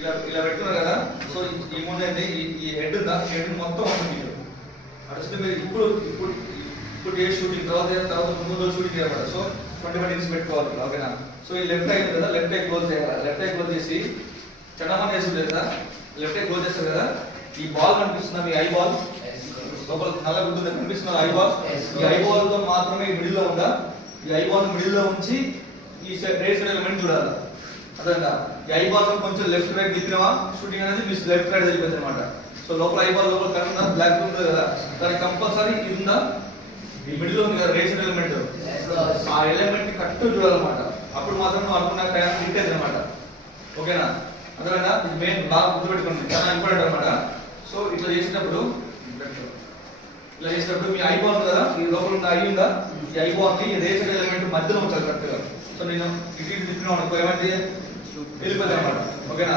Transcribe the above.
ఇలా ఇలా పెట్టుకున్నారు కదా. సో ఈ ముందండి ఈ హెడ్ ఉందా, హెడ్ మొత్తం ఉంటుంది మీరు అటు మీరు ఇప్పుడు ఇప్పుడు ఇప్పుడు ఏ షూటింగ్ తర్వాత ముందు షూటింగ్ చేయాలి. సో 20 minutes పెట్టుకోవాలి. ఓకేనా. సో ఈ లెఫ్ట్ ఐ కదా, లెఫ్ట్ ఐ క్లోజ్ చేయాలి. లెఫ్ట్ ఐ క్లోజ్ చేసి చడమని వేసుకుంటారు కదా, లెఫ్ట్ ఐ క్లోజ్ చేస్తారు కదా. ఈ బాల్ కనిపిస్తుందా మీ ఐ బాల్ లోపల నల్ల గుడ్డు కనిపిస్తున్న ఐ బాల్, ఈ ఐ బాల్ తో మాత్రమే మిడిల్ లో ఉందా, ఈ ఐ బాల్ మిడిల్ లో ఉంచి ఈ రేస్ ఎలిమెంట్ చూడాలి. అర్థంగా ఈ ఐ బాల్ కొంచెం లెఫ్ట్ రైట్ తిప్పినవా షూటింగ్ అనేది మీ లెఫ్ట్ రైట్ వెళ్ళిపోతుంది అనమాట. సో లోపల ఐ బాల్ లోపల కన్నా బ్లాక్ ఉంటుంది కదా, దానికి కంపల్సరీ ఇది ఉందా, ఈ మిడిల్ ఉంది కదా రేస్ ఎలిమెంట్, ఆ ఎలిమెంట్ కరెక్ట్ చూడాలన్నమాట. అప్పుడు మాత్రం నువ్వు అనుకున్న టైం హిట్ అయింది అనమాట. ఓకేనా. అర్థమైనా. ఇది మెయిన్ బాగా గుర్తుపెట్టుకోండి, చాలా ఇంపార్టెంట్ అనమాట. సో ఇట్లా చేసినప్పుడు మీ ఐ బాల్ ఉంది కదా, ఈ లోపల ఉన్న ఐ ఉందా, ఈ ఐ బాల్ ని రేస్ ఎలిమెంట్ మధ్యలో ఉంచాలి కరెక్ట్ గా. సో నేను ఇటు తిప్పినా అనుకో ఏమంటే వెళ్ళిపోతాయి అనమాట. ఓకేనా.